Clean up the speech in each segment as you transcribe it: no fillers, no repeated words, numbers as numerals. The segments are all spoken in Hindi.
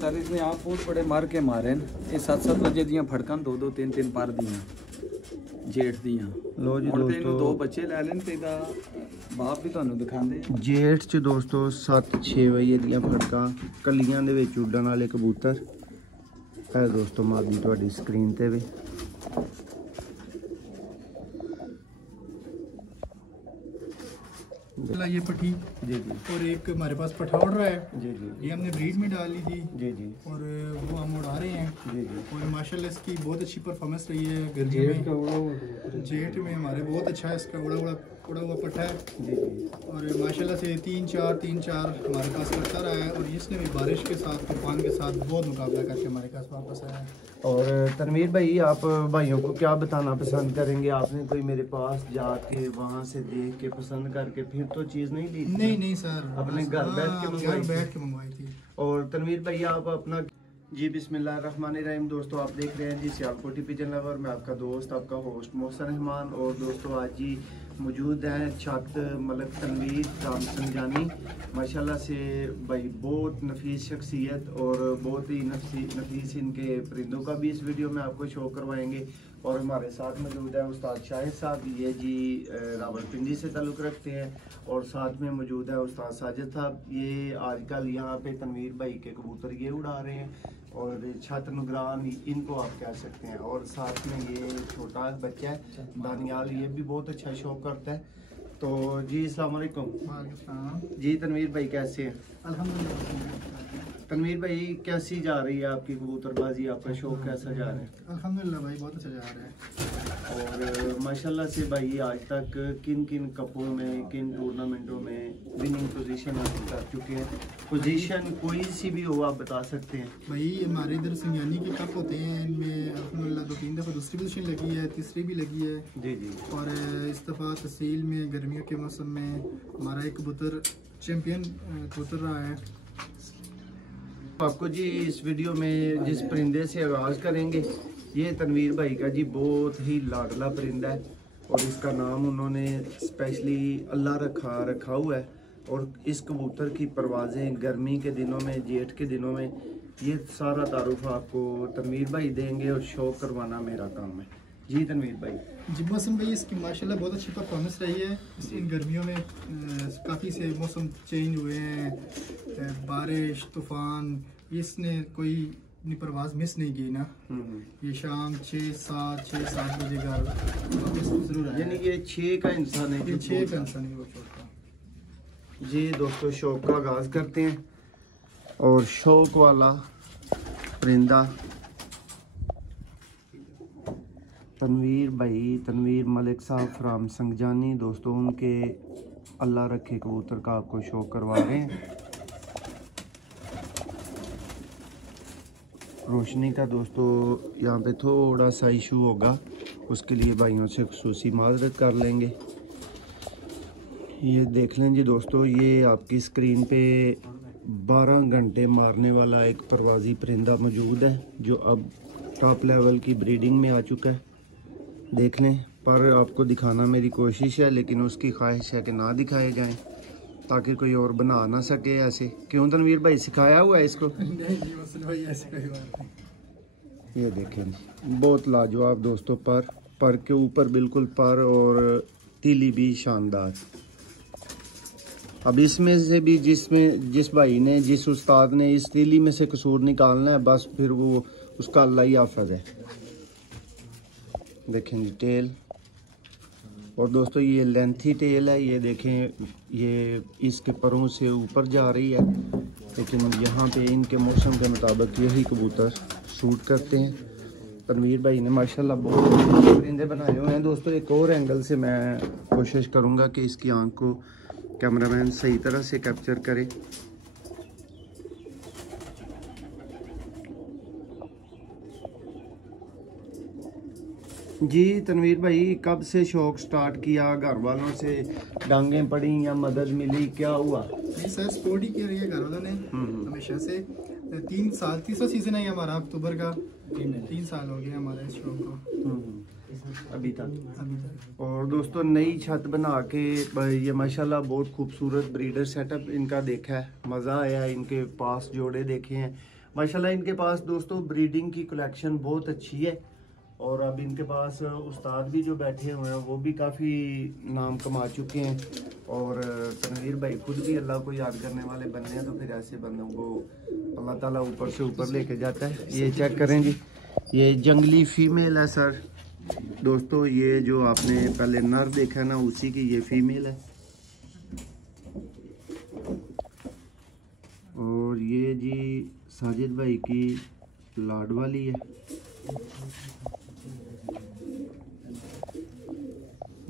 सर इसने आप बहुत बड़े मार के मारे ये 7-7 बजे दियां फड़कन 2-2 3-3 पर दियां जेठ दियां लो जी दोस्तों 2 बच्चे ले लेन ते दा बाप भी ਤੁਹਾਨੂੰ ਦਿਖਾਉਂਦੇ जेठ च दोस्तों 7-6 ਵਜੇ ਦੀਆਂ ਫੜਕਾਂ ਕਲੀਆਂ ਦੇ ਵਿੱਚ ਉੱਡਣ ਵਾਲੇ ਕਬੂਤਰ है दोस्तों मादी ਤੁਹਾਡੀ ਸਕਰੀਨ ਤੇ ਵੀ ये पट्टी जी जी और एक हमारे पास पठा उड़ रहा है जी जी ये हमने ब्रीड में डाल ली थी जी जी और वो हम उड़ा रहे हैं जी जी और माशाल्लाह इसकी बहुत अच्छी परफॉर्मेंस रही है गर्मियों में जेठ में हमारे बहुत अच्छा है इसका उड़ा हुआ पट्टा है जी जी और माशाल्लाह से 3-4 हमारे पास करता रहा है और इसने भी बारिश के साथ तूफान के साथ बहुत मुकाबला करके हमारे पास वापस आया है। और तनवीर भाई आप भाइयों को क्या बताना पसंद करेंगे आपने कोई मेरे पास जाके वहाँ से देख के पसंद करके फिर तो चीज़ नहीं ली नहीं सर अपने घर बैठ के मंगवाई थी। और तनवीर भाई आप अपना जी बिस्मिल्लाहिर्रहमानिर्रहीम दोस्तों आप देख रहे हैं जी सियालकोटी पिजन लवर मैं आपका दोस्त आपका होस्ट मोहसन रहमान और दोस्तों आज जी मौजूद हैं छत मलक तनवीर राम संजानी माशाल्लाह से भाई बहुत नफीस शख्सियत और बहुत ही नफीस इनके परिंदों का भी इस वीडियो में आपको शो करवाएंगे। और हमारे साथ मौजूद है उस्ताद शाहिद साहब ये जी रावलपिंडी से ताल्लुक़ रखते हैं और साथ में मौजूद है उस्ताद साजिद साहब ये आजकल यहाँ पे तनवीर भाई के कबूतर ये उड़ा रहे हैं और छत निगरान इनको आप कह सकते हैं और साथ में ये छोटा बच्चा है दानियाल ये भी बहुत अच्छा शो करता है। तो जी अस्सलाम वालेकुम जी तनवीर भाई कैसे हैं? अल्हम्दुलिल्लाह। तनवीर भाई कैसी जा रही है आपकी कबूतरबाजी आपका शौक कैसा जा रहा है? अल्हम्दुलिल्लाह भाई बहुत अच्छा जा रहा है और माशाल्लाह से भाई आज तक किन किन कपों में किन टूर्नामेंटों में विनिंग पोजीशन हासिल कर चुके हैं? पोजीशन कोई सी भी हो आप बता सकते हैं? भाई हमारे इधर संज्ञानी के कप होते हैं इनमें अल्हम्दुलिल्लाह 2-3 दफ़ा दूसरी पोजीशन लगी है तीसरी भी लगी है जी जी और इस दफ़ा तहसील में गर्मियों के मौसम में हमारा एक कबूतर चैम्पियन कबूतर रहा है। आपको जी इस वीडियो में जिस परिंदे से आगाज़ करेंगे ये तनवीर भाई का जी बहुत ही लाडला परिंदा है और इसका नाम उन्होंने स्पेशली अल्लाह रखा हुआ है और इस कबूतर की परवाज़ें गर्मी के दिनों में जेठ के दिनों में ये सारा तारुफ आपको तनवीर भाई देंगे और शो करवाना मेरा काम है। जी तनवीर भाई जी मौसम भाई इसकी माशाल्लाह बहुत अच्छी परफॉर्मेंस रही है इन गर्मियों में काफ़ी से मौसम चेंज हुए हैं बारिश तूफान इसने कोई अपनी परवाज़ मिस नहीं की ना। ये शाम 6-7 बजे का जरूर है यानी कि 6 का इंसान है 6 का इंसान है वो छोटा। जी दोस्तों शौक का आगाज़ करते हैं और शौक वाला परिंदा तनवीर भाई तनवीर मलिक साहब फ्राम संगजानी दोस्तों उनके अल्लाह रखे कबूतर का आपको शो करवा रहे हैं। रोशनी का दोस्तों यहाँ पे थोड़ा सा इशू होगा उसके लिए भाइयों से खुसूसी माजरत कर लेंगे। ये देख लें जी दोस्तों ये आपकी स्क्रीन पे 12 घंटे मारने वाला एक परवाज़ी परिंदा मौजूद है जो अब टॉप लेवल की ब्रीडिंग में आ चुका है। देख लें पर आपको दिखाना मेरी कोशिश है लेकिन उसकी ख्वाहिश है कि ना दिखाए जाएं ताकि कोई और बना ना सके ऐसे। क्यों तनवीर भाई सिखाया हुआ है इसको? नहीं जी भाई ऐसे कोई बात नहीं। ये देखें जी बहुत लाजवाब दोस्तों पर के ऊपर बिल्कुल पर और तीली भी शानदार। अब इसमें से भी जिस भाई ने जिस उस्ताद ने इस तीली में से कसूर निकालना है बस फिर वो उसका अल्लाह ही हाफ़िज़ है। देखें जी टेल और दोस्तों ये लेंथी टेल है ये देखें ये इसके परों से ऊपर जा रही है लेकिन यहाँ पे इनके मौसम के मुताबिक यही कबूतर शूट करते हैं। तनवीर भाई ने माशाल्लाह बहुत परिंदे बनाए हुए हैं दोस्तों। एक और एंगल से मैं कोशिश करूँगा कि इसकी आँख को कैमरामैन सही तरह से कैप्चर करे। जी तनवीर भाई कब से शौक स्टार्ट किया? घर वालों से डांगें पड़ी या मदद मिली क्या हुआ? नहीं सर सपोर्ट ही किया रही है घर वालों ने हमेशा से। 3 साल तीसरा सीजन है हमारा अक्टूबर का 3 साल हो गए हमारे इस शो को अभी तक। और दोस्तों नई छत बना के ये माशाल्लाह बहुत खूबसूरत ब्रीडर सेटअप इनका देखा है, मज़ा आया है। इनके पास जोड़े देखे हैं माशाल्लाह इनके पास दोस्तों ब्रीडिंग की कलेक्शन बहुत अच्छी है। और अब इनके पास उस्ताद भी जो बैठे हुए हैं वो भी काफ़ी नाम कमा चुके हैं। और तनवीर भाई खुद भी अल्लाह को याद करने वाले बंदे हैं, तो फिर ऐसे बंदों को अल्लाह ताला ऊपर से ऊपर लेके जाता है। ये चेक करें जी, ये जंगली फीमेल है सर दोस्तों। ये जो आपने पहले नर देखा ना, उसी की ये फीमेल है। और ये जी साजिद भाई की लाड वाली है।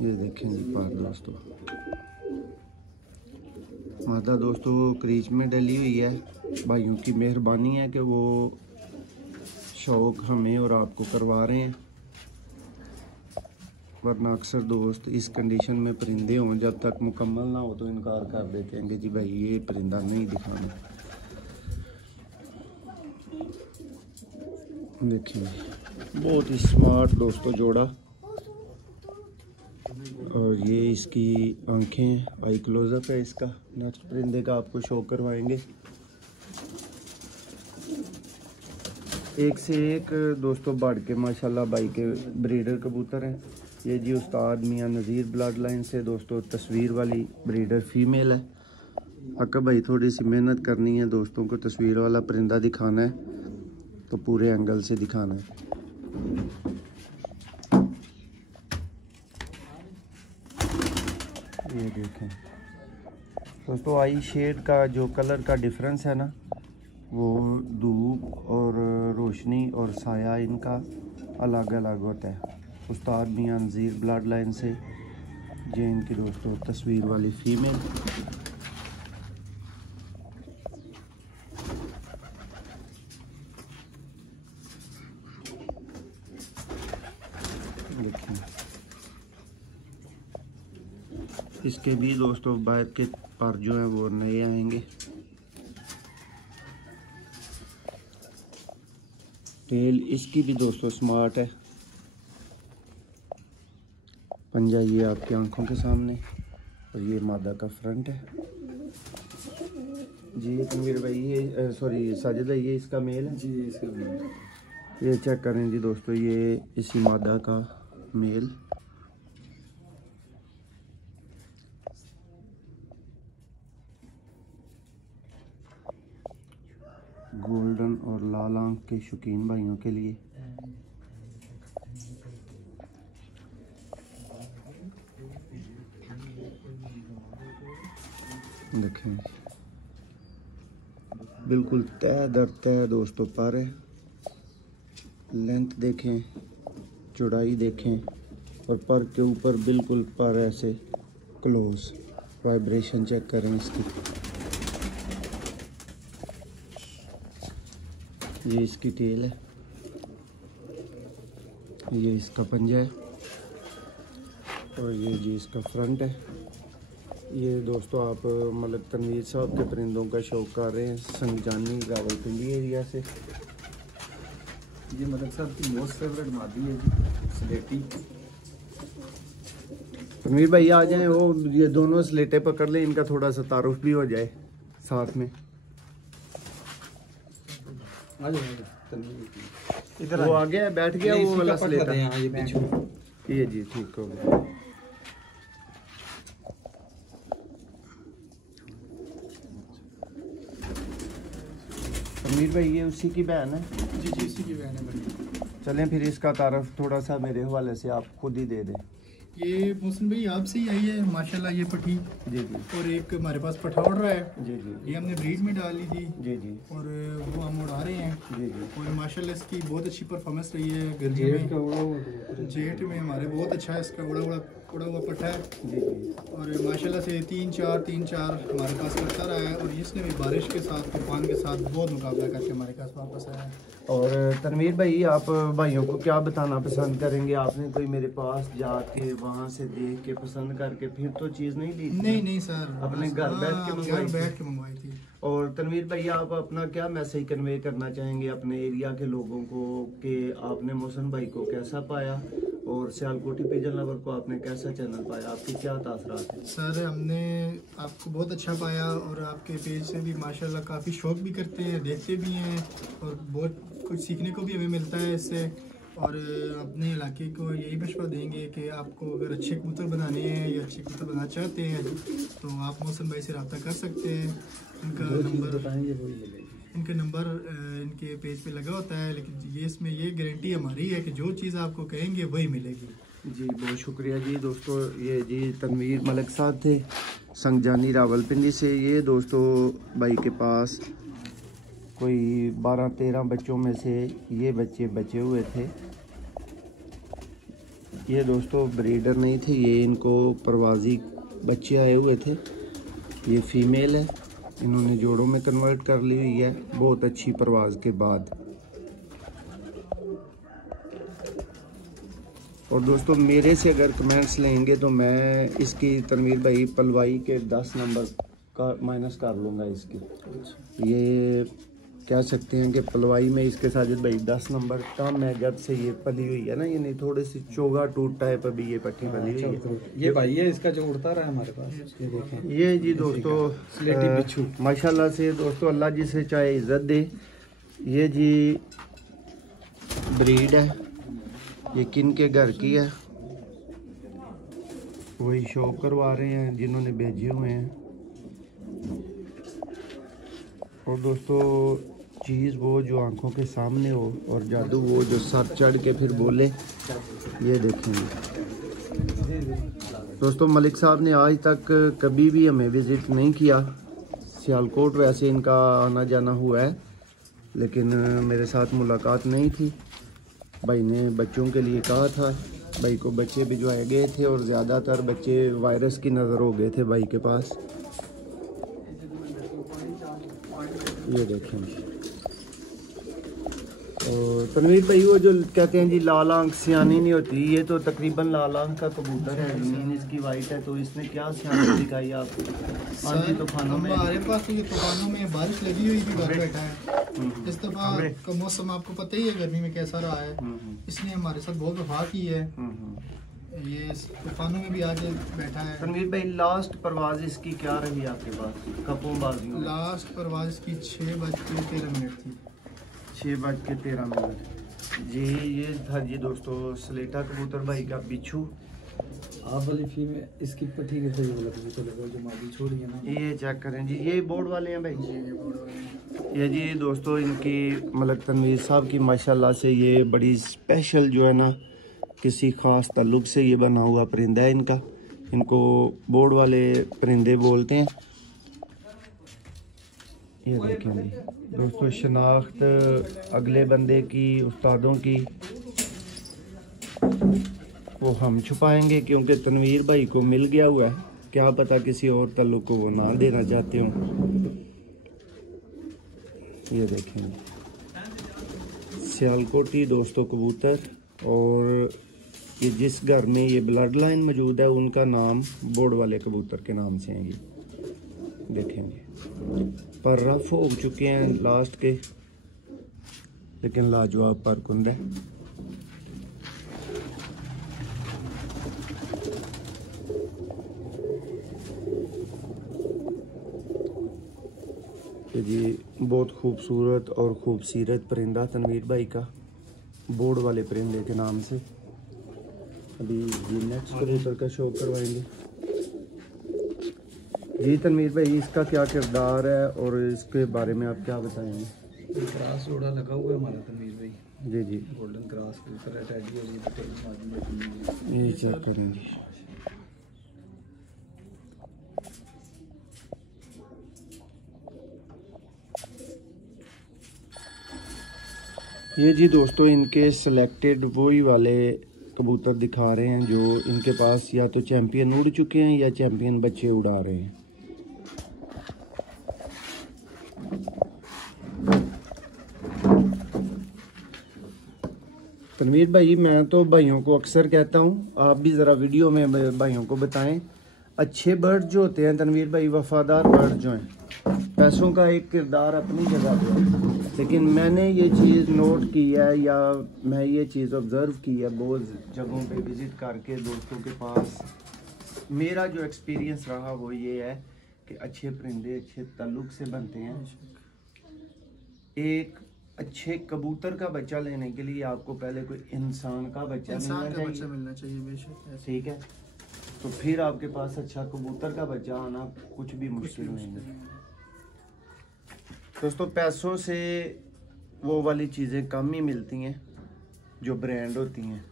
ये देखें जी पार दोस्तों, मादा दोस्तों क्रीज में डली हुई है। भाइयों की मेहरबानी है कि वो शौक हमें और आपको करवा रहे हैं, वरना अक्सर दोस्त इस कंडीशन में परिंदे हों जब तक मुकम्मल ना हो तो इनकार कर देते हैं कि जी भाई ये परिंदा नहीं दिखाना। देखिए बहुत ही स्मार्ट दोस्तों जोड़ा। और ये इसकी आंखें, आई क्लोजअप है इसका। नेक्स्ट परिंदे का आपको शो करवाएंगे। एक से एक दोस्तों बढ़ के माशाल्लाह भाई के ब्रीडर कबूतर हैं। ये जी उस्ताद मियां नज़ीर ब्लड लाइन से दोस्तों तस्वीर वाली ब्रीडर फीमेल है। अक्का भाई थोड़ी सी मेहनत करनी है, दोस्तों को तस्वीर वाला परिंदा दिखाना है तो पूरे एंगल से दिखाना है। ये देखें दोस्तों, आई शेड का जो कलर का डिफरेंस है ना, वो धूप और रोशनी और साया इनका अलग अलग होता है। उस्ताद मियां नज़ीर ब्लड लाइन से ये इनकी दोस्तों तस्वीर वाली फीमेल। देखिए इसके भी दोस्तों बाहर के पर जो है वो नए आएंगे। टेल इसकी भी दोस्तों स्मार्ट है। पंजा ये आपकी आंखों के सामने, और ये मादा का फ्रंट है जी। तनवीर भाई ये सॉरी साजिद भाई ये इसका मेल है जी, इसका मेल। ये चेक करें जी दोस्तों, ये इसी मादा का मेल। गोल्डन और लाल आंख के शौकीन भाइयों के लिए देखें बिल्कुल तय दर तय दोस्तों पर है। लेंथ देखें, चौड़ाई देखें, और पर के ऊपर बिल्कुल पर ऐसे क्लोज। वाइब्रेशन चेक करें इसकी। ये इसकी टेल है, ये इसका पंजा है, और ये जी इसका फ्रंट है। ये दोस्तों आप मलिक तनवीर साहब के परिंदों का शौक कर रहे हैं संगजानी रावलपिंडी एरिया से। ये मलिक साहब की मोस्ट फेवरेट मादी है जी, स्लेटी। तनवीर भाई आ जाएं, वो ये दोनों स्लेटे पकड़ लें, इनका थोड़ा सा तारुफ भी हो जाए साथ में। इधर वो आ गया, बैठ गया वो वाला स्लेटा। ये पीछे ये जी ठीक हो गया। तनवीर भाई ये उसी की बहन है जी जी, इसी की बहन है भाई। चलें फिर इसका तारफ थोड़ा सा मेरे हवाले से आप खुद ही दे दें। ये मोहसिन भाई आपसे ही आई है माशाल्लाह ये पठी, जी जी और एक हमारे पास पठा उड़ रहा है। जी जी ये हमने ब्रीड में डाली थी जी जी और वो हम उड़ा रहे हैं। जी जी और माशाल्लाह इसकी बहुत अच्छी परफॉर्मेंस रही है गर्मी में। जेट में हमारे बहुत अच्छा है, इसका उड़ा हुआ पट्टा है। जी जी और माशाल्लाह से 3-4 हमारे पास करता रहा है, और इसने भी बारिश के साथ तूफान के साथ बहुत मुकाबला करके हमारे पास वापस आया है। और तनवीर भाई आप भाइयों को क्या बताना पसंद करेंगे? आपने कोई मेरे पास जाके वहाँ से देख के पसंद करके फिर तो चीज़ नहीं ली थी? नहीं सर, अपने घर बैठ के मंगवाई थी। और तनवीर भाई आप अपना क्या मैसेज कन्वे करना चाहेंगे अपने एरिया के लोगों को कि आपने मोहसिन भाई को कैसा पाया और सियालकोटी पिजन लवर को आपने कैसा चैनल पाया, आपके क्या तासरात हैं? सर हमने आपको बहुत अच्छा पाया और आपके पेज से भी माशाल्लाह काफ़ी शौक भी करते हैं, देखते भी हैं और बहुत कुछ सीखने को भी हमें मिलता है इससे। और अपने इलाके को यही मशवरा देंगे कि आपको अगर अच्छे कबूतर बनाने हैं या अच्छे कबूतर बनाना चाहते हैं तो आप मोहसिन भाई से रब्ता कर सकते हैं। इनका नंबर इनके पेज पे लगा होता है, लेकिन ये इसमें ये गारंटी हमारी है कि जो चीज़ आपको कहेंगे वही मिलेगी। जी बहुत शुक्रिया जी दोस्तों। ये जी तनवीर मलिक साहब थे संगजानी रावलपिंडी से। ये दोस्तों भाई के पास कोई 12-13 बच्चों में से ये बच्चे बचे हुए थे। ये दोस्तों ब्रीडर नहीं थे, ये इनको परवाजी बच्चे आए हुए थे। ये फीमेल है, इन्होंने जोड़ों में कन्वर्ट कर ली हुई है बहुत अच्छी परवाज़ के बाद। और दोस्तों मेरे से अगर कमेंट्स लेंगे तो मैं इसकी तनवीर भाई पलवाई के 10 नंबर का माइनस कर लूँगा इसकी। ये कह सकते हैं कि पलवाई में इसके साजिद भाई 10 नंबर कम है जब से ये पली हुई है ना, ये नहीं थोड़ी सी चोगा टूट टाइप अभी ये पट्टी पली हुई है। ये भाई है इसका जो उड़ता रहा है हमारे पास, ये देखें। ये जी दोस्तों स्लेटी बिच्छू माशाल्लाह से दोस्तों अल्लाह जिसे चाहे इज्जत दे। ये जी ब्रीड है, ये किन के घर की है वही शो करवा रहे हैं जिन्होंने भेजे हुए हैं। और दोस्तों चीज़ वो जो आंखों के सामने हो और जादू वो जो सर चढ़ के फिर बोले, ये देखेंगे दोस्तों। मलिक साहब ने आज तक कभी भी हमें विज़िट नहीं किया। सियालकोट वैसे इनका आना जाना हुआ है, लेकिन मेरे साथ मुलाकात नहीं थी। भाई ने बच्चों के लिए कहा था, भाई को बच्चे भिजवाए गए थे और ज़्यादातर बच्चे वायरस की नज़र हो गए थे भाई के पास। ये देखें। और तनवीर भाई वो जो कहते हैं जी लाल आंख सियानी नहीं होती, ये तो तकरीबन लाल आंख का कबूतर है, ज़मीन इसकी वाइट है, तो इसने क्या सियानी दिखाई आपको? आंधी तूफानों में हमारे पास तो ये तूफानों में बारिश लगी हुई भी घर बैठा है। इस दफा का मौसम आपको पता ही है गर्मी में कैसा रहा है, इसने हमारे साथ बहुत वफा की है। ये तूफानों में भी आज बैठा है। तनवीर भाई लास्ट परवाज इसकी क्या रही आपके पास कपों बाजियों? लास्ट परवाज इसकी 6:13 थी। 6:13 जी। ये था जी दोस्तों स्लेटा कबूतर भाई का बिच्छू। आप वाली फीमेल इसकी पट्टी के सही वाला कबूतर लगा जो मादी छोड़ी है ना, ये चेक करें जी। ये बोर्ड वाले हैं भाई। ये जी दोस्तों इनकी मलिक तनवीर साहब की माशाल्लाह से ये बड़ी स्पेशल जो है ना किसी ख़ास ताल्लुक़ से ये बना हुआ परिंदा है इनका। इनको बोर्ड वाले परिंदे बोलते हैं। ये देखेंगे दोस्तों शनाख्त अगले बंदे की उस्तादों की वो हम छुपाएंगे क्योंकि तनवीर भाई को मिल गया हुआ है, क्या पता किसी और ताल्लुक़ को वो ना देना चाहते हों। ये देखेंगे सियालकोटी दोस्तों कबूतर। और ये जिस घर में ये ब्लड लाइन मौजूद है उनका नाम बोर्ड वाले कबूतर के नाम से है। ये देखेंगे पर रफ हो चुके हैं लास्ट के, लेकिन लाजवाब पर कुंद है। ये जी बहुत खूबसूरत और खूबसीरत परिंदा तनवीर भाई का बोर्ड वाले परिंदे के नाम से। अभी जी नेक्स्ट कबूतर का शो करवाएंगे। जी तनवीर भाई इसका क्या किरदार है और इसके बारे में आप क्या बताएंगे? क्रास जोड़ा लगा हुआ है हमारा तनवीर भाई। जी जी गोल्डन क्रास कबूतर है, टैडी और ये तो यही चेक करेंगे। ये जी दोस्तों इनके सिलेक्टेड वही वाले कबूतर दिखा रहे हैं जो इनके पास या तो चैंपियन उड़ चुके हैं या चैंपियन बच्चे उड़ा रहे हैं। तनवीर भाई मैं तो भाइयों को अक्सर कहता हूँ, आप भी ज़रा वीडियो में भाइयों को बताएं, अच्छे बर्ड जो होते हैं तनवीर भाई वफादार बर्ड जो हैं पैसों का एक किरदार अपनी जगह पे है, लेकिन मैंने ये चीज़ नोट की है या मैं ये चीज़ ऑब्ज़र्व की है बहुत जगहों पे विज़िट करके दोस्तों के पास। मेरा जो एक्सपीरियंस रहा वो ये है कि अच्छे परिंदे अच्छे ताल्लुक से बनते हैं। एक अच्छे कबूतर का बच्चा लेने के लिए आपको पहले कोई इंसान का बच्चा मिलना चाहिए बेशक। ठीक है, तो फिर आपके पास अच्छा कबूतर का बच्चा आना कुछ भी मुश्किल नहीं है दोस्तों। पैसों से वो वाली चीज़ें कम ही मिलती हैं जो ब्रांड होती हैं।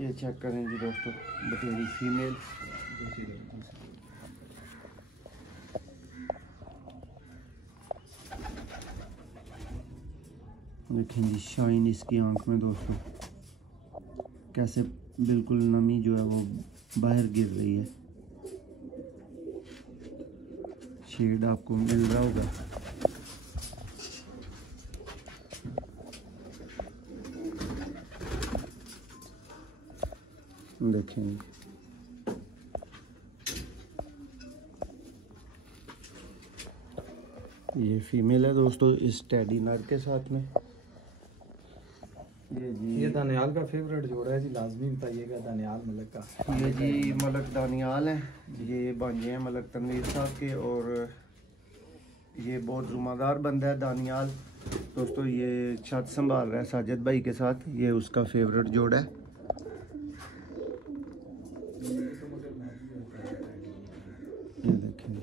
ये चेक करें जी दोस्तों, बटेरी फीमेल। देखें जी शाइन इसकी आंख में दोस्तों, कैसे बिल्कुल नमी जो है वो बाहर गिर रही है। शेड आपको मिल रहा होगा। देखें ये फीमेल है दोस्तों इस टेडी नर के साथ में। ये दानियाल का फेवरेट जोड़ा है जी, लाजमी बताइएगा दानियाल मलक का। ये जी मलक दानियाल है, ये भांजे हैं मलक तनवीर साहब के, और ये बहुत जुम्मेदार बंदा है दानियाल दोस्तों। ये छत संभाल रहा है साजिद भाई के साथ, ये उसका फेवरेट जोड़ा है। ये देखें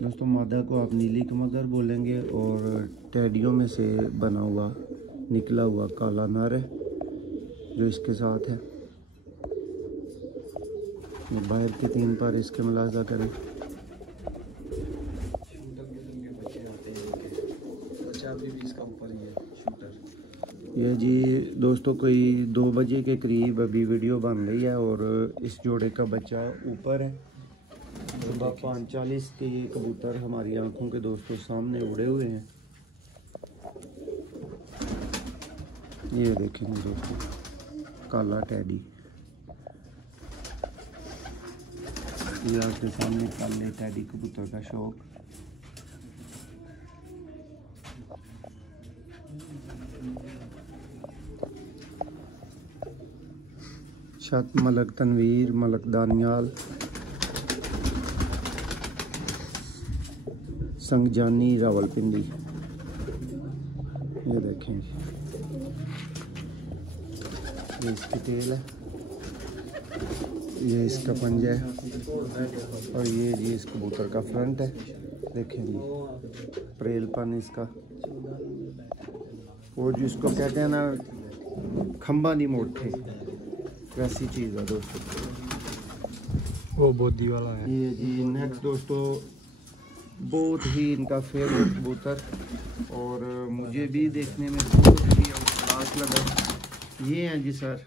दोस्तों, मादा को आप नीली कमगर बोलेंगे और टेडियों में से बना हुआ निकला हुआ काला नर है जो इसके साथ है। बाहर के 3 पर इसके मुलाजा करें। ये जी दोस्तों कोई 2 बजे के करीब अभी वीडियो बन रही है और इस जोड़े का बच्चा ऊपर है। सुबह 5:40 के ये कबूतर हमारी आंखों के दोस्तों सामने उड़े हुए हैं। ये देखेंगे दोस्तों काला टेडी, ये आपके सामने काले टेडी कबूतर का शौक। छत मलक तनवीर, मलक दानियाल, संगजानी रावलपिंडी। ये देखें ये इसकी टेल है, ये इसका पंजा है और ये जी इस कबूतर का फ्रंट है। देखें जी प्रेलपन इसका, वो जिसको कहते हैं ना खंबा नहीं मोटे, वैसी चीज़ है दोस्तों। वो बोदी वाला है। ये जी नेक्स्ट दोस्तों बहुत ही इनका फेवरेट कबूतर और मुझे भी देखने में बहुत ही खास लगा। ये हैं जी सर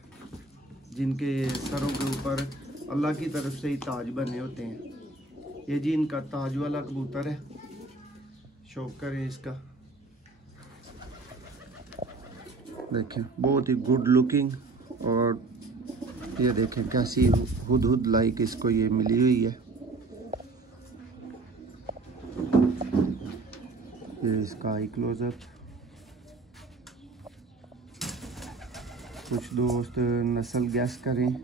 जिनके सरों के ऊपर अल्लाह की तरफ से ही ताज बने होते हैं। ये जी इनका ताज वाला कबूतर है, शौक करें इसका। देखें बहुत ही गुड लुकिंग, और ये देखें कैसी हुद लाइक इसको ये मिली हुई है। ये इसका आई क्लोजअप। कुछ दोस्त नस्ल गैस करें,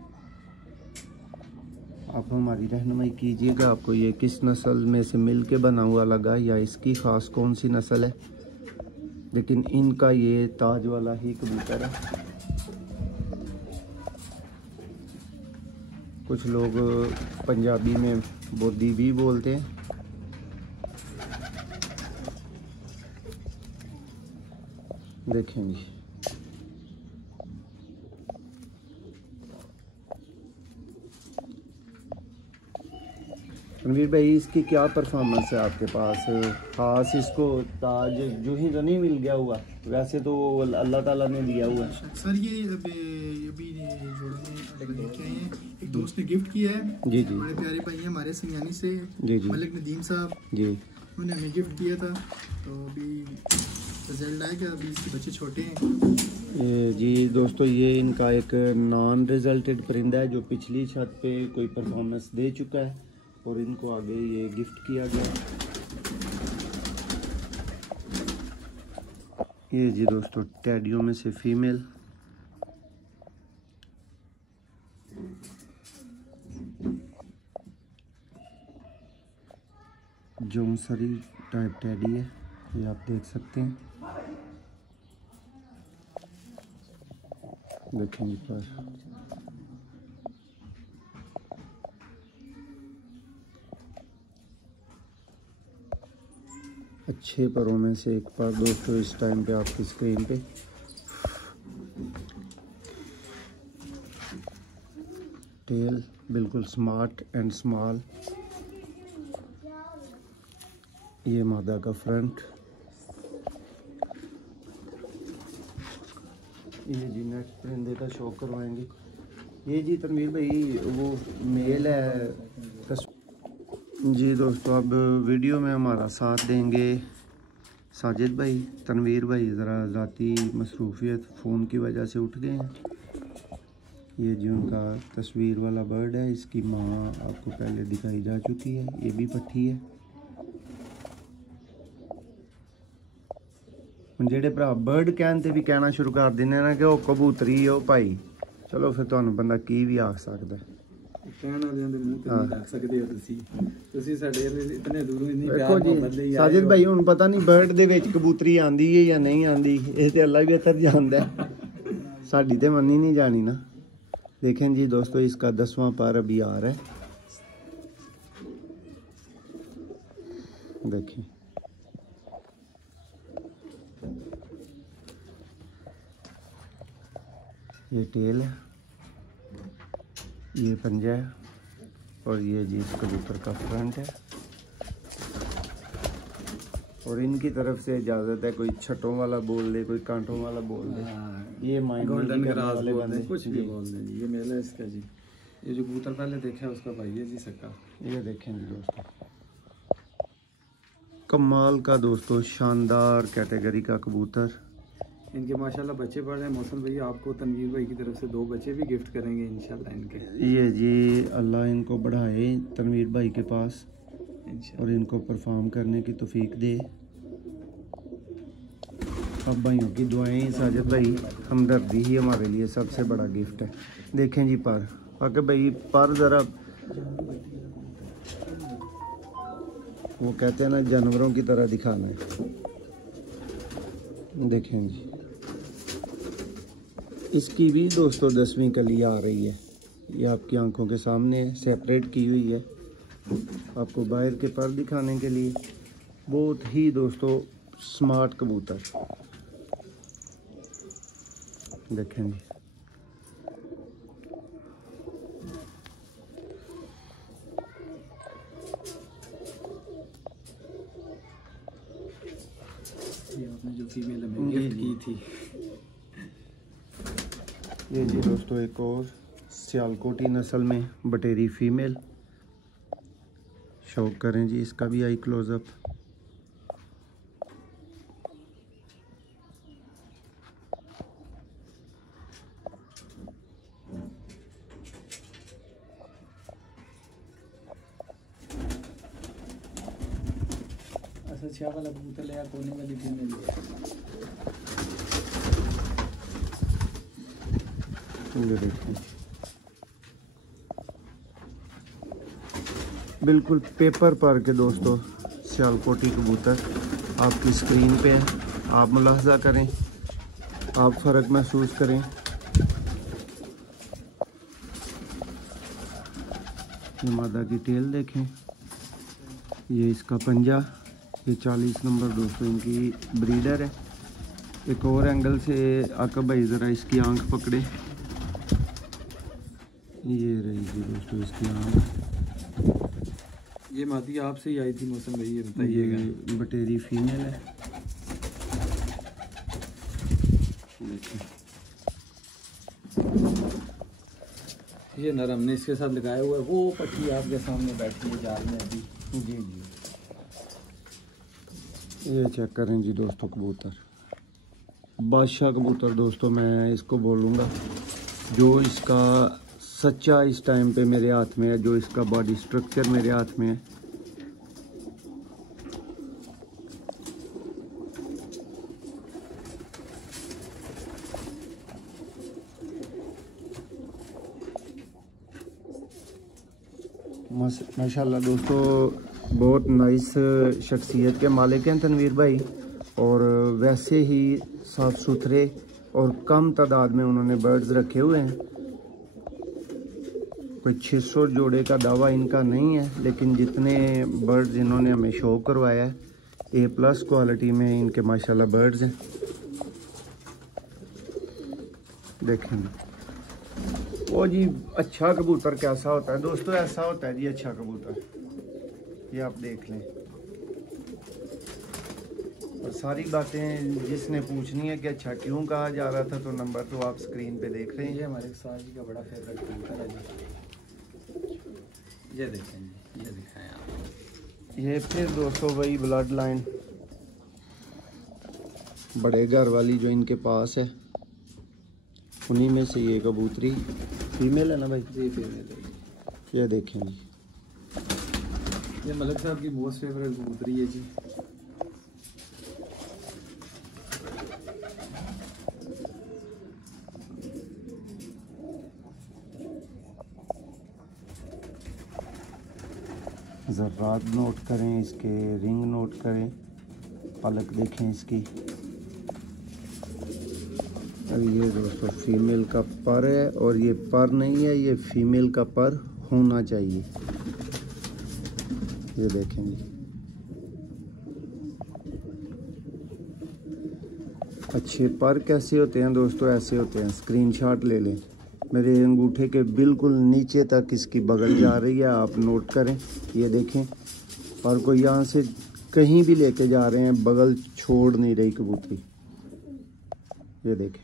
आप हमारी रहनुमाई कीजिएगा, आपको ये किस नस्ल में से मिल के बना हुआ लगा या इसकी ख़ास कौन सी नस्ल है। लेकिन इनका ये ताज वाला ही कबूतर है। कुछ लोग पंजाबी में बोदी भी बोलते हैं। देखेंगे रणवीर भाई इसकी क्या परफॉर्मेंस है आपके पास खास? इसको ताज जो ही तो नहीं मिल गया हुआ, वैसे तो अल्लाह ताला ने दिया हुआ है। सर ये अभी जोड़े लेके आए हैं, एक दोस्त ने गिफ्ट किया है। जी जी बड़े प्यारे भाई हैं हमारे सिंगानी से, जी जी मलिक नदीम साहब जी। उन्होंने हमें गिफ्ट किया था, तो अभी रिजल्ट आएगा। अभी इसके बच्चे छोटे हैं। जी दोस्तों, ये इनका एक नॉन रिजल्टेड परिंदा है जो पिछली छत पे कोई परफॉर्मेंस दे चुका है और इनको आगे ये गिफ्ट किया गया। ये जी दोस्तों टेडियो में से फीमेल। जोंसरी टाइप टेडी है, ये आप देख सकते हैं। देखेंगे पर अच्छे परों में से एक पर दोस्तों इस टाइम पे आपकी स्क्रीन पे टेल बिल्कुल स्मार्ट एंड स्मॉल। ये मादा का फ्रंट। ये जी नेक्स्ट परिंदे का शो करवाएंगे। ये जी तनवीर भाई वो मेल है। जी दोस्तों, अब वीडियो में हमारा साथ देंगे साजिद भाई। तनवीर भाई ज़रा ज़ाती मसरूफियत फ़ोन की वजह से उठ गए हैं। ये जी उनका तस्वीर वाला बर्ड है। इसकी माँ आपको पहले दिखाई जा चुकी है। ये भी पट्टी है। जेडे भरा बर्ड कहते भी कहना शुरू कर देने ना कि वह कबूतरी हो भाई, चलो फिर तुहानू बंदा की भी आख सकता है। साजिद भाई हुण पता नहीं बर्ड दे विच कबूतरी आंदी है या नहीं आंदी, ये ते अल्लाह बेहतर जानदा है, साडी ते मन्नी नहीं जानी ना। देखें जी दोस्तों, इसका 10वां पर अभी आ रहा है। देखें ये टेल है, ये पंजा है और ये जी इस कबूतर का फ्रंट है। और इनकी तरफ से इजाज़त है, कोई छटों वाला बोल दे, कोई कांटों वाला बोल दे। ये गोल्डन ग्रास वाले बंदे कुछ भी बोल दे। ये मेल है इसका जी। ये जो कबूतर पहले देखा है उसका भाई है जी सक्का। ये देखें जी दोस्तों, कमाल का दोस्तों शानदार कैटेगरी का कबूतर। इनके माशाल्लाह बच्चे पड़ रहे हैं। मौसम भैया आपको तनवीर भाई की तरफ से 2 बच्चे भी गिफ्ट करेंगे इंशाल्लाह इनके। ये जी अल्लाह इनको बढ़ाए तनवीर भाई के पास और इनको परफॉर्म करने की तौफीक दे। अब भाइयों की दुआएं साजिद भाई, हमदर्दी ही हमारे लिए सबसे बड़ा गिफ्ट है। देखें जी पर आके भाई पर ज़रा वो कहते हैं ना जानवरों की तरह दिखाना है। देखें जी इसकी भी दोस्तों 10वीं कली आ रही है। ये आपकी आंखों के सामने सेपरेट की हुई है आपको बाहर के पर दिखाने के लिए। बहुत ही दोस्तों स्मार्ट कबूतर। देखें जी आपने जो फीमेल हमें गिफ्ट की थी। ये जी दोस्तों एक और सियालकोटी नस्ल में बटेरी फीमेल। शौक करें जी इसका भी आई क्लोजअप। अच्छा छह वाला कबूतर ले यार, कोने वाली फीमेल बिल्कुल पेपर पर के दोस्तों सियालकोटी कबूतर आपकी स्क्रीन पे है। आप मुलाहजा करें, आप फ़र्क महसूस करें। ये मादा की टेल देखें, ये इसका पंजा। ये 40 नंबर दोस्तों इनकी ब्रीडर है। एक और एंगल से आका भाई ज़रा इसकी आंख पकड़े। ये रही जी दोस्तों इसकी आंख। ये मादी आपसे ही आई थी मौसम भाई, ये बताइएगा। बटेरी फीमेल है। ये नर हमने इसके साथ लगाया हुआ है। वो पट्टी आपके सामने बैठी है जाल में अभी। जी जी ये चेक करें जी दोस्तों, कबूतर बादशाह कबूतर दोस्तों, मैं इसको बोलूँगा। जो इसका सच्चा इस टाइम पे मेरे हाथ में है, जो इसका बॉडी स्ट्रक्चर मेरे हाथ में है। माशाल्लाह दोस्तों, बहुत नाइस शख्सियत के मालिक हैं तनवीर भाई, और वैसे ही साफ़ सुथरे और कम तादाद में उन्होंने बर्ड्स रखे हुए हैं। कोई 600 जोड़े का दावा इनका नहीं है, लेकिन जितने बर्ड्स इन्होंने हमें शो करवाया है, A+ क्वालिटी में इनके माशाल्लाह बर्ड्स हैं। देखेंगे वो जी अच्छा कबूतर कैसा होता है दोस्तों, ऐसा होता है जी अच्छा कबूतर, ये आप देख लें। और सारी बातें जिसने पूछनी है कि अच्छा क्यों कहा जा रहा था, तो नंबर तो आप स्क्रीन पे देख रहे हैं। ये हमारे साज जी का बड़ा फेवरेट कबूतर है जी, ये देखें जी, ये दिखाएं आप। ये फिर दोस्तों वही ब्लड लाइन बड़े घर वाली जो इनके पास है, उन्हीं में से ये कबूतरी फीमेल है ना भाई जी, फीमेल है। ये देखें जी, ये मलिक साहब की मोस्ट फेवरेट कबूतरी है जी। ज़र्रात नोट करें, इसके रिंग नोट करें, पलक देखें इसकी। अब ये दोस्तों फीमेल का पर है, और ये पर नहीं है, ये फीमेल का पर होना चाहिए। ये देखेंगे अच्छे पर कैसे होते हैं दोस्तों, ऐसे होते हैं। स्क्रीनशॉट ले लें, मेरे अंगूठे के बिल्कुल नीचे तक इसकी बगल जा रही है, आप नोट करें। ये देखें, और कोई यहाँ से कहीं भी लेके जा रहे हैं, बगल छोड़ नहीं रही कबूतरी। ये देखें,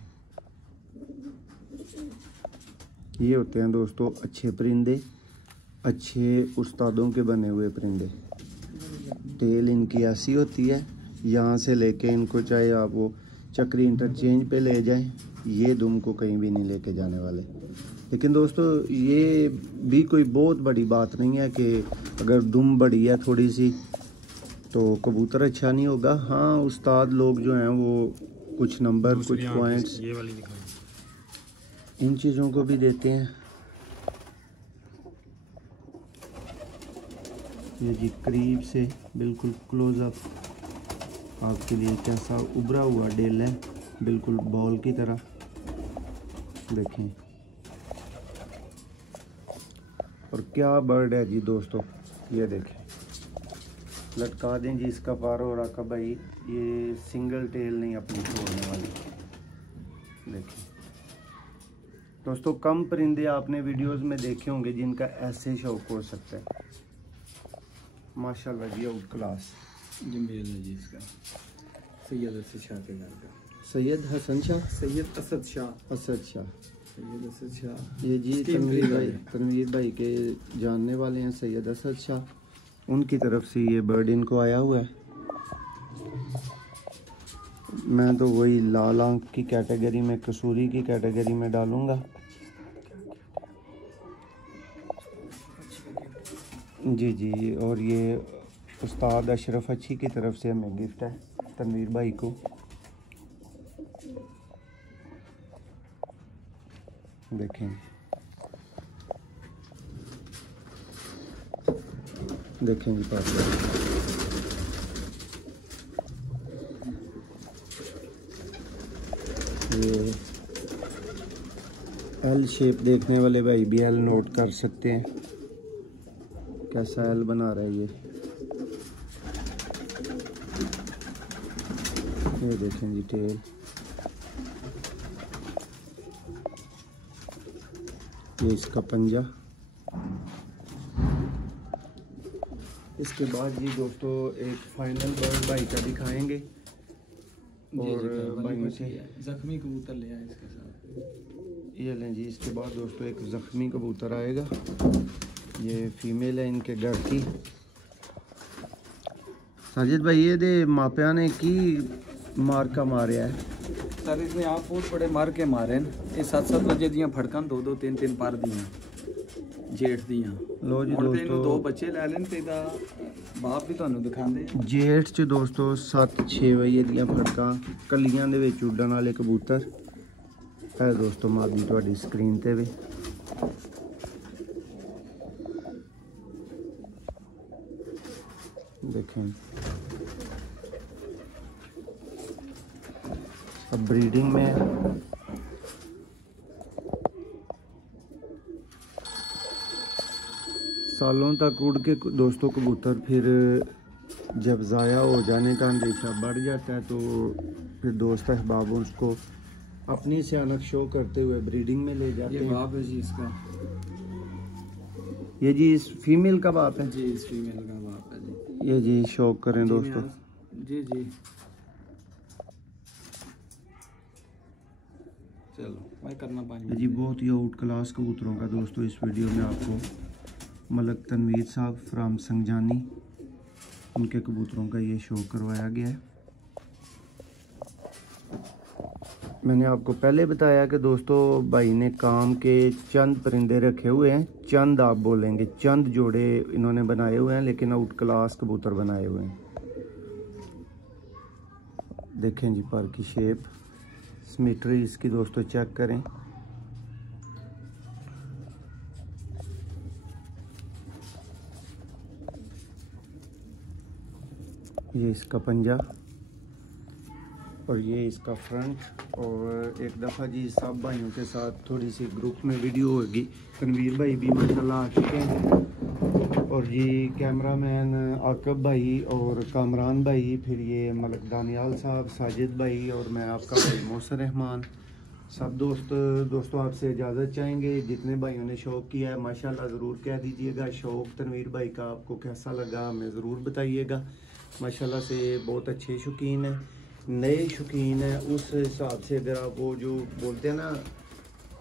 ये होते हैं दोस्तों अच्छे परिंदे, अच्छे उस्तादों के बने हुए परिंदे। टेल इनकी ऐसी होती है, यहाँ से लेके इनको चाहे आप वो चक्री इंटरचेंज पे ले जाएं, ये दुम को कहीं भी नहीं लेके जाने वाले। लेकिन दोस्तों ये भी कोई बहुत बड़ी बात नहीं है कि अगर दुम बड़ी है थोड़ी सी तो कबूतर अच्छा नहीं होगा। हाँ, उस्ताद लोग जो हैं वो कुछ नंबर, कुछ पॉइंट्स, इन चीज़ों को भी देते हैं। ये जी करीब से बिल्कुल क्लोजअप आपके लिए कैसा उभरा हुआ डेल है, बिल्कुल बॉल की तरह। देखें, और क्या बर्ड है जी दोस्तों, ये देखें। लटका दें जी इसका पार हो रहा का भाई, ये सिंगल टेल नहीं अपनी छोड़ने वाली। देखें दोस्तों, कम परिंदे आपने वीडियोस में देखे होंगे जिनका ऐसे शौक हो सकता है। माशाल्लाह जी, आउट क्लास। जी मेल है जी इसका, सैयद असद शाह के घर का। सैयद हसन शाह, सैयद असद शाह, असद शाह, सैयद असद शाह। ये जी तनवीर भाई के जानने वाले हैं सैयद असद शाह, उनकी तरफ से ये बर्ड इनको आया हुआ है। मैं तो वही लाल आंख की कैटेगरी में, कसूरी की कैटेगरी में डालूंगा। जी जी, और ये उस्ताद अशरफ अच्छी की तरफ से हमें गिफ्ट है तनवीर भाई को। देखें, देखें जी पास ये एल शेप देखने वाले भाई भी एल नोट कर सकते हैं, कैसा एल बना रहा है ये देखें जी टेल। ये इसका पंजा। इसके बाद जी दोस्तों एक फाइनल बर्ड भाई का दिखाएंगे, और भाइयों से जख्मी कबूतर ले आए इसके साथ। ये लें जी, इसके बाद दोस्तों एक ज़ख्मी कबूतर आएगा। ये फीमेल है इनके घर की। साजिद भाई ये मापिया ने की मारका मारिया है सर इसने आप बहुत बड़े मार के मारे ने। ये 7-7 वजे दियां फड़कां 2-2 3-3 पर दियां जेठ दियां। लो जी ਹੁਣ ਤੇ ਇਹਨੂੰ दोस्तों ਦੋ ਬੱਚੇ ਲੈ ਲੈਣ ਤੇ ਇਹਦਾ ਬਾਪ ਵੀ ਤੁਹਾਨੂੰ ਦਿਖਾਉਂਦੇ ਆ। जेठ च दोस्तों 7-6 ਵਜੇ ਦੀਆਂ ਫੜਕਾਂ ਕੱਲੀਆਂ ਦੇ ਵਿੱਚ ਉੱਡਣ ਵਾਲੇ ਕਬੂਤਰ। ਇਹ ਦੋਸਤੋ ਮਾਦੀ ਤੁਹਾਡੀ ਸਕਰੀਨ ਤੇ ਵੇ। देखें अब ब्रीडिंग में सालों तक उड़ के दोस्तों कबूतर फिर जब ज़ाया हो जाने का अंदेशा बढ़ जाता है तो फिर दोस्त अहबाब उसको अपनी सियानत शो करते हुए ब्रीडिंग में ले जाते ये हैं। बाप है जी इसका। ये जी इस फीमेल का बाप है जी इस फीमेल का बाप है जी। ये जी शौक करें दोस्तों। जी जी चलो मैं करना ये पाएंगे जी बहुत ही आउट क्लास कबूतरों का दोस्तों इस वीडियो में आपको मलक तनवीर साहब फ्राम संगजानी उनके कबूतरों का ये शो करवाया गया है। मैंने आपको पहले बताया कि दोस्तों भाई ने काम के चंद परिंदे रखे हुए हैं, चंद आप बोलेंगे, चंद जोड़े इन्होंने बनाए हुए हैं लेकिन आउट क्लास कबूतर बनाए हुए हैं। देखें जी पर की शेप, सिमेट्री इसकी दोस्तों चेक करें। ये इसका पंजा और ये इसका फ्रंट। और एक दफ़ा जी सब भाइयों के साथ थोड़ी सी ग्रुप में वीडियो होगी। तनवीर भाई भी माशाल्लाह आ चुके हैं और ये कैमरामैन आकब भाई और कामरान भाई, फिर ये मलक दानियाल साहब, साजिद भाई और मैं आपका भाई मोहसिन रहमान। सब दोस्तों आपसे इजाज़त चाहेंगे। जितने भाइयों ने शौक़ किया है माशाल्लाह ज़रूर कह दीजिएगा शौक़ तनवीर भाई का आपको कैसा लगा हमें ज़रूर बताइएगा। माशाल्लाह से बहुत अच्छे शौकीन हैं, नए शौकीन हैं। उस हिसाब से अगर आप वो जो बोलते हैं ना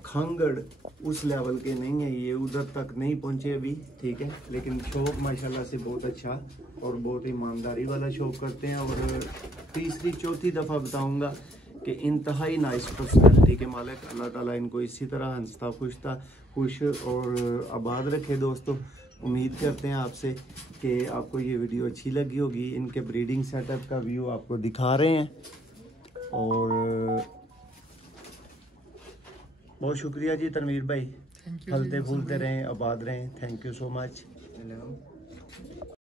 खांगड़, उस लेवल के नहीं है, ये उधर तक नहीं पहुंचे अभी, ठीक है। लेकिन शौक़ माशाल्लाह से बहुत अच्छा और बहुत ईमानदारी वाला शौक़ करते हैं। और तीसरी चौथी दफ़ा बताऊंगा कि इंतहाई नाइस पर्सनैलिटी के मालिक। अल्लाह ताला इनको इसी तरह हंसता खुश और आबाद रखे। दोस्तों उम्मीद करते हैं आपसे कि आपको ये वीडियो अच्छी लगी होगी। इनके ब्रीडिंग सेटअप का व्यू आपको दिखा रहे हैं और बहुत शुक्रिया जी तनवीर भाई। फलते फूलते रहें, आबाद रहें। Thank you so much.